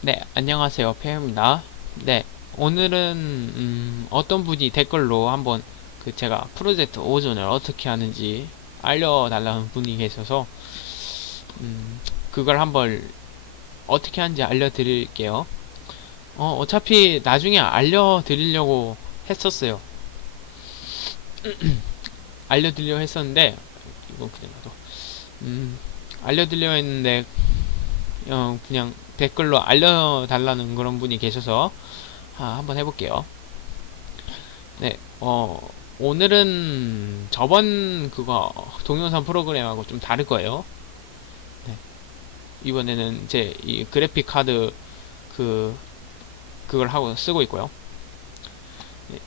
네, 안녕하세요. 페어입니다. 네, 오늘은 어떤 분이 댓글로 한번 제가 프로젝트 오존을 어떻게 하는지 알려달라는 분이 계셔서 그걸 한번 어떻게 하는지 알려드릴게요. 어차피 나중에 알려드리려고 했었어요. 알려드리려고 했었는데 이건 그냥 놔둬. 알려드리려고 했는데 그냥 댓글로 알려달라는 그런 분이 계셔서 한번 해볼게요. 네, 오늘은 저번 그거 동영상 프로그램하고 좀 다를 거예요. 네, 이번에는 제 이 그래픽 카드 그 그걸 하고 쓰고 있고요. 네,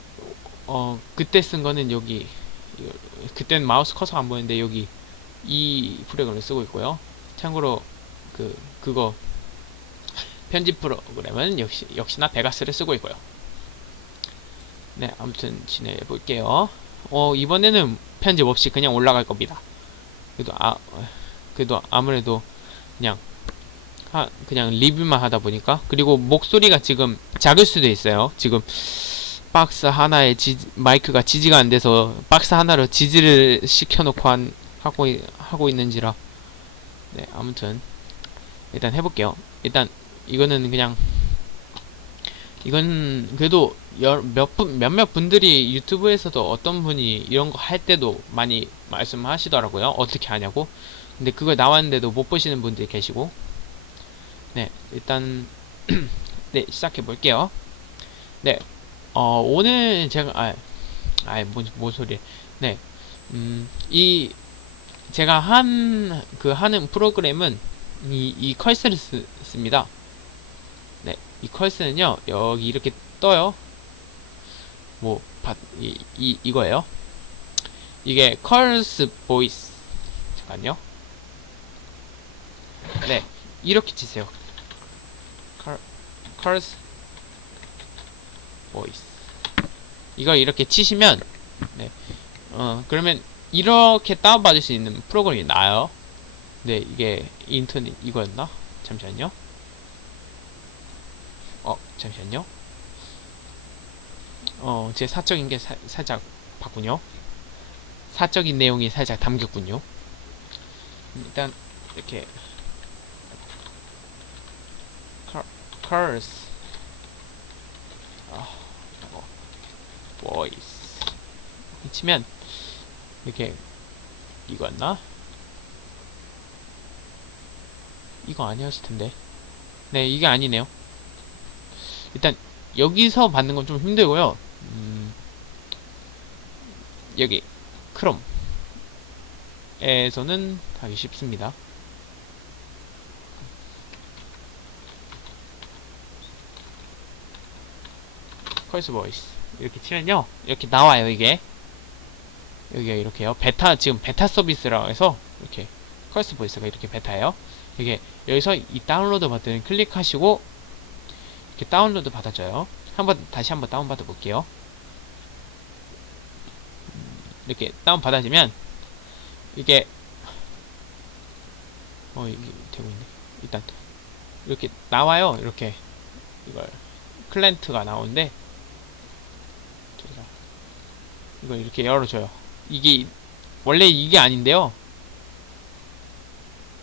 그때 쓴 거는 여기 그때는 마우스 커서 안 보이는데 여기 이 프로그램을 쓰고 있고요. 참고로 그거 편집 프로그램은 역시나 베가스를 쓰고 있고요. 네, 아무튼 진행해 볼게요. 이번에는 편집 없이 그냥 올라갈 겁니다. 그래도 아무래도 그냥 그냥 리뷰만 하다 보니까. 그리고 목소리가 지금 작을 수도 있어요. 지금 박스 하나에 마이크가 지지가 안 돼서 박스 하나로 지지를 시켜놓고 하고 있는지라. 네, 아무튼 일단 해볼게요. 일단 이거는 그냥 이건 그래도 몇몇 분들이 유튜브에서도 어떤 분이 이런 거 할 때도 많이 말씀하시더라고요. 어떻게 하냐고. 근데 그걸 나왔는데도 못 보시는 분들이 계시고. 네, 일단 네, 시작해 볼게요. 네, 오늘 제가 뭔 소리. 네, 이 제가 하는 프로그램은 이 컬스를 씁니다. 네, 이 컬스는요 여기 이렇게 떠요. 뭐 이거예요. 이게 컬스 보이스. 잠깐요. 네, 이렇게 치세요. 컬스 보이스. 이걸 이렇게 치시면 네, 그러면 이렇게 다운받을 수 있는 프로그램이 나와요. 네, 이게 인터넷 이거였나? 잠시만요. 잠시만요. 제 사적인 게 살짝 봤군요. 사적인 내용이 살짝 담겼군요. 일단 이렇게 curse voice 치면 이렇게 이거였나? 이거 아니었을 텐데. 네, 이게 아니네요. 일단 여기서 받는 건 좀 힘들고요. 여기 크롬에서는 하기 쉽습니다. 컬스 보이스 이렇게 치면요 이렇게 나와요. 이게 여기가 이렇게요. 지금 베타 서비스라고 해서 이렇게 컬스 보이스가 이렇게 베타예요. 이게 여기서 이 다운로드 버튼을 클릭하시고 이렇게 다운로드 받아줘요. 다시 한번 다운 받아 볼게요. 이렇게 다운 받아지면 이게 이게 되고 있네. 일단 이렇게 나와요. 이렇게 이걸 클랜트가 나오는데 이걸 이렇게 열어줘요. 이게 원래 이게 아닌데요.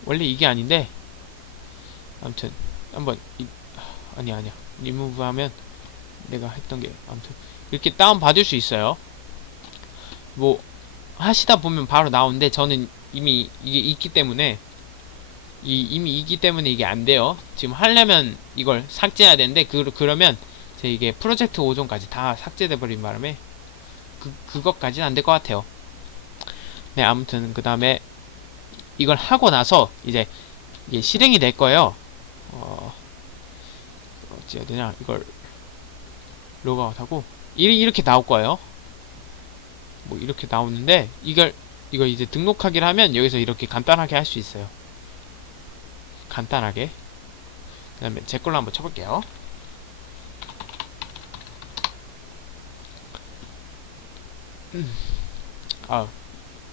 원래 이게 아닌데 아무튼 한번 아니야 리무브 하면 내가 했던 게 아무튼 이렇게 다운 받을 수 있어요. 뭐 하시다 보면 바로 나오는데 저는 이미 이게 있기 때문에 이게 안 돼요. 지금 하려면 이걸 삭제해야 되는데 그러면 제 이게 프로젝트 5종까지 다 삭제돼 버린 바람에 그것까지는 안 될 것 같아요. 네, 아무튼 그 다음에 이걸 하고 나서 이제 이게 실행이 될 거예요. 어찌 해야 되냐, 이걸 로그아웃하고 이렇게 나올 거예요. 뭐 이렇게 나오는데 이걸 이제 등록하기를 하면 여기서 이렇게 간단하게 할 수 있어요. 간단하게. 그 다음에 제 걸로 한번 쳐볼게요.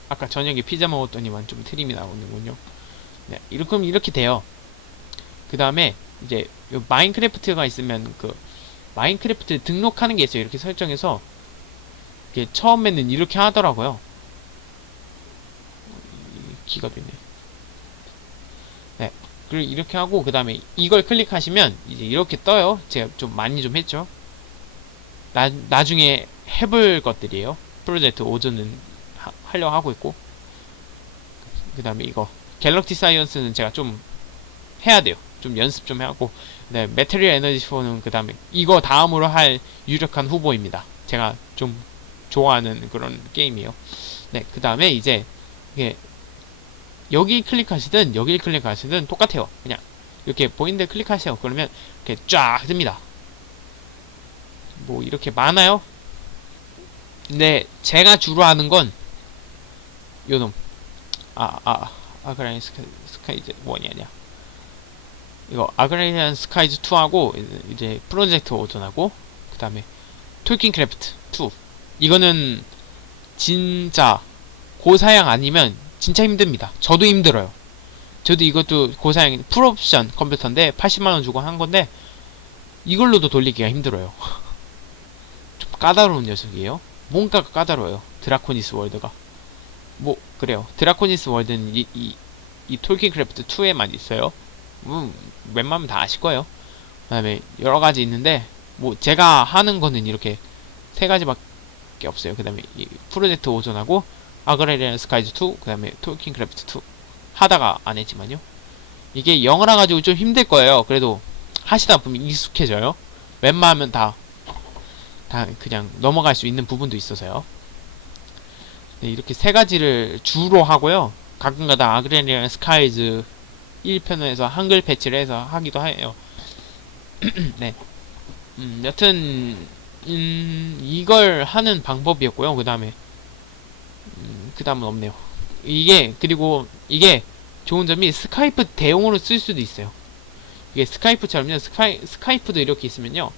아까 저녁에 피자 먹었더니만 좀 트림이 나오는군요. 네, 이렇게 돼요. 그 다음에 이제 요 마인크래프트가 있으면 그 마인크래프트 등록하는 게 있어요. 이렇게 설정해서 이게 처음에는 이렇게 하더라고요. 기가 됐네. 네. 그리고 이렇게 하고 그 다음에 이걸 클릭하시면 이제 이렇게 떠요. 제가 좀 많이 좀 했죠. 나중에 해볼 것들이에요. 프로젝트 오전은 하려고 하고 있고, 그 다음에 이거 갤럭시 사이언스는 제가 좀 해야 돼요. 좀 연습 좀 하고, 네, 메테리얼 에너지 4는 그 다음에 이거 다음으로 할 유력한 후보입니다. 제가 좀 좋아하는 그런 게임이에요. 네, 그 다음에 이제 이게 여기 클릭하시든 여기 클릭하시든 똑같아요. 그냥 이렇게 보이는데 클릭하세요. 그러면 이렇게 쫙 뜹니다. 뭐 이렇게 많아요. 근데 제가 주로 하는 건 요놈 아그라인 스카이즈 1이 아니야. 이거 아그라니안 스카이즈 2하고 이제 프로젝트 오전하고 그 다음에 톨킨 크래프트 2. 이거는 진짜 고사양 아니면 진짜 힘듭니다. 저도 힘들어요. 저도 이것도 고사양 풀옵션 컴퓨터인데 80만원 주고 한 건데 이걸로도 돌리기가 힘들어요. 좀 까다로운 녀석이에요. 뭔가 까다로워요. 드라코니스 월드가. 뭐 그래요. 드라코니스 월드는 이 톨킨 크래프트 2에만 있어요. 웬만하면 다 아실 거예요. 그 다음에 여러가지 있는데 뭐 제가 하는 거는 이렇게 세 가지밖에 없어요. 그 다음에 이 프로젝트 오전하고 아그라리안 스카이즈 2, 그 다음에 톨킨 크래프트 2 하다가 안 했지만요. 이게 영어라 가지고 좀 힘들 거예요. 그래도 하시다 보면 익숙해져요. 웬만하면 다 그냥 넘어갈 수 있는 부분도 있어서요. 네, 이렇게 세 가지를 주로 하고요. 가끔가다 아그라리안 스카이즈 1편에서 한글 패치를 해서 하기도 해요. 네. 여튼 이걸 하는 방법이었고요. 그 다음에 그 다음은 없네요. 그리고 이게 좋은 점이 스카이프 대용으로 쓸 수도 있어요. 이게 스카이프처럼요. 스카이프도 이렇게 있으면요.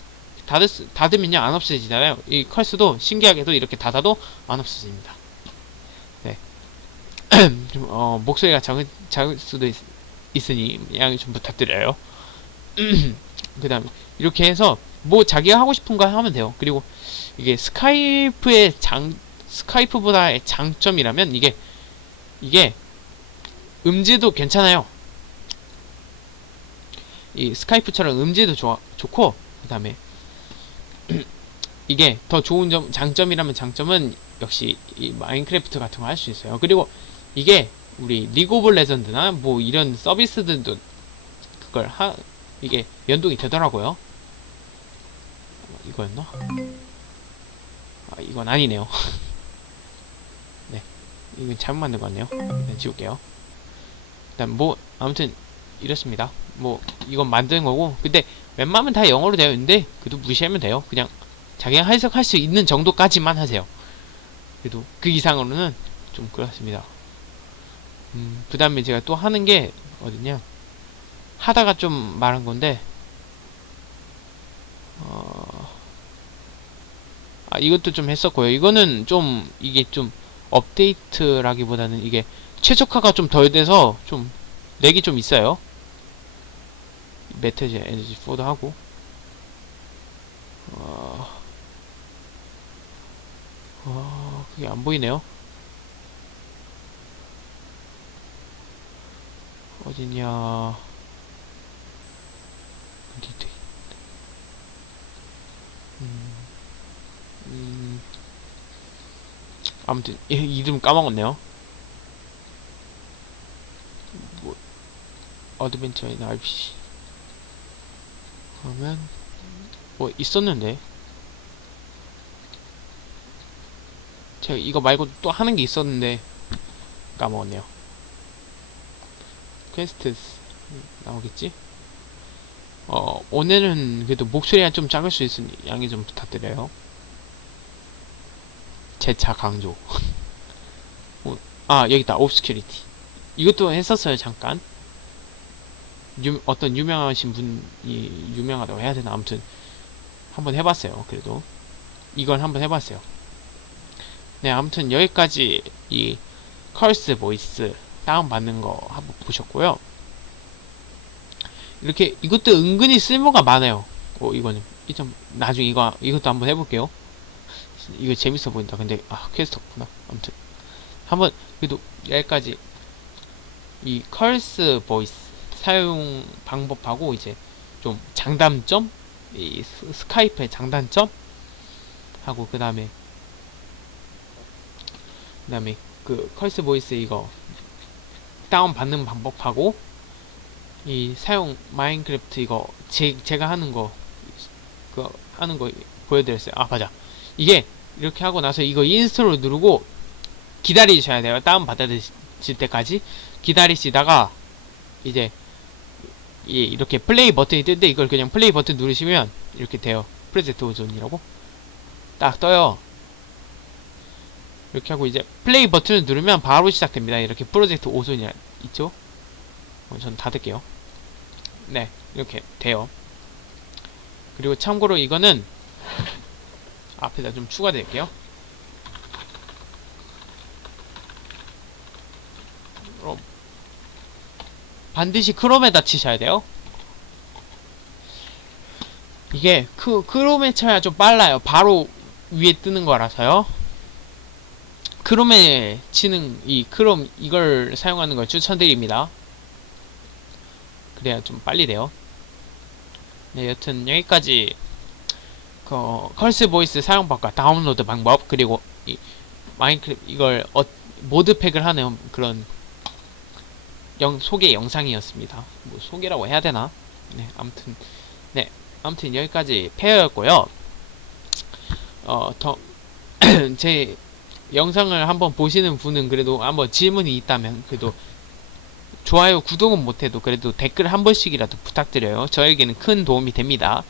닫으면요 안 없어지잖아요. 이 컬스도 신기하게도 이렇게 닫아도 안 없어집니다. 네. 좀, 목소리가 작을 수도 있으니 양해 좀 부탁드려요. 그 다음에 이렇게 해서 뭐 자기가 하고 싶은 거 하면 돼요. 그리고 이게 스카이프보다의 장점이라면 이게 음질도 괜찮아요. 이 스카이프처럼 음질도 좋고 그 다음에 이게 더 좋은 장점이라면 장점은 역시 이 마인크래프트 같은 거 할 수 있어요. 그리고 이게 우리 리그 오브 레전드나 뭐 이런 서비스들도 이게 연동이 되더라고요. 이거였나? 이건 아니네요. 네, 이건 잘못 만든 것 같네요. 일단 지울게요. 일단 뭐 아무튼 이렇습니다. 뭐 이건 만드는 거고, 근데 웬만하면 다 영어로 되어 있는데 그래도 무시하면 돼요. 그냥 자기가 해석할 수 있는 정도까지만 하세요. 그래도 그 이상으로는 좀 그렇습니다. 그 다음에 제가 또 하는 게 어딨냐, 하다가 좀 말한 건데 이것도 좀 했었고요. 이거는 좀 이게 좀 업데이트라기보다는 이게 최적화가 좀 덜 돼서 좀 렉이 좀 있어요. 메테지 에너지 4도 하고 그게 안 보이네요. 어디냐? 아무튼 이름 까먹었네요. 뭐 어드벤처 인 RPG 그러면 뭐 있었는데 제가 이거 말고 또 하는 게 있었는데 까먹었네요. 퀘스트 나오겠지? 오늘은 그래도 목소리가 좀 작을 수 있으니 양해 좀 부탁드려요. 재차 강조. 여기다. 옵스큐리티. 이것도 했었어요, 잠깐. 어떤 유명하신 분이, 유명하다고 해야 되나? 아무튼 한번 해봤어요. 그래도 이건 한번 해봤어요. 네, 아무튼 여기까지 이 컬스 보이스 다운받는 거 한번 보셨고요. 이렇게 이것도 은근히 쓸모가 많아요. 이거는 좀 나중에 이것도 한번 해볼게요. 이거 재밌어 보인다. 근데 퀘스트 없구나. 아무튼 한번 그래도 여기까지 이 컬스 보이스 사용 방법하고 이제 좀 장단점, 이 스카이프의 장단점 하고 그다음에 그 컬스 보이스 이거 다운 받는 방법하고 이 사용 마인크래프트 이거 제가 하는 거 하는 거 보여드렸어요. 맞아. 이게 이렇게 하고 나서 이거 인스톨을 누르고 기다리셔야 돼요. 다운 받아질 때까지 기다리시다가 이제 이렇게 플레이 버튼이 뜨는데 이걸 그냥 플레이 버튼 누르시면 이렇게 돼요. 프로젝트 오존이라고 딱 떠요. 이렇게 하고 이제 플레이 버튼을 누르면 바로 시작됩니다. 이렇게 프로젝트 오존이 있죠? 전 닫을게요. 네, 이렇게 돼요. 그리고 참고로 이거는 앞에다 좀 추가드릴게요. 그럼 반드시 크롬에다 치셔야 돼요. 이게 크롬에 쳐야 좀 빨라요. 바로 위에 뜨는 거라서요. 크롬에 치는 이 크롬 이걸 사용하는 걸 추천드립니다. 그래야 좀 빨리 돼요. 네, 여튼 여기까지 컬스 보이스 사용법과 다운로드 방법 그리고 이 마인크래프트 이걸 모드팩을 하는 그런 소개 영상이었습니다. 뭐 소개라고 해야 되나? 네, 아무튼 여기까지 페어였고요. 제 영상을 한번 보시는 분은 그래도 한번 질문이 있다면 그래도 좋아요, 구독은 못해도 그래도 댓글 한 번씩이라도 부탁드려요. 저에게는 큰 도움이 됩니다.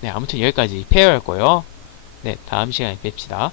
네, 아무튼 여기까지 페어였고요. 네, 다음 시간에 뵙시다.